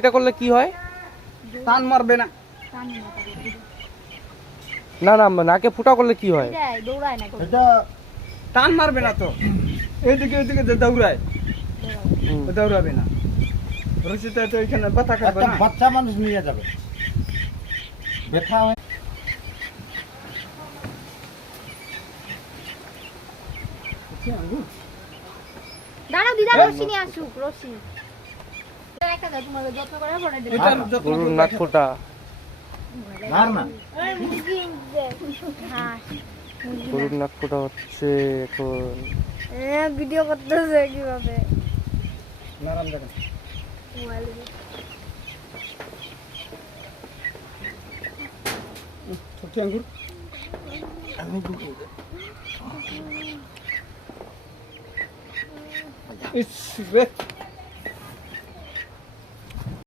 এটা করলে কি হয়? টান মারবে না। না না, নাকে ফুটা করলে কি হয়? দৌড়ায় না, এটা টান মারবে না তো, এইদিকে ওইদিকে যে দৌড়ায় দৌড়াবে না। রশিতে তো এখানে ব্যথা করবে না। বাচ্চা মানুষ নিয়ে যাবে, ব্যথা হয়। দাঁড়াও দিদা, রশি নিয়ে আসুক, রশি একটা দাও, তোমাকে যত্ন করে পড়ে দেবে। এটা যত্ন গরুর করে নাক রাখো। ফোটা। মার না, হ্যাঁ, গরুর নাক ফোটা হচ্ছে এখন। ভিডিও করতেছে কিভাবে? নারাম দেখেন। ছোটি আঙ্গুর ইস রে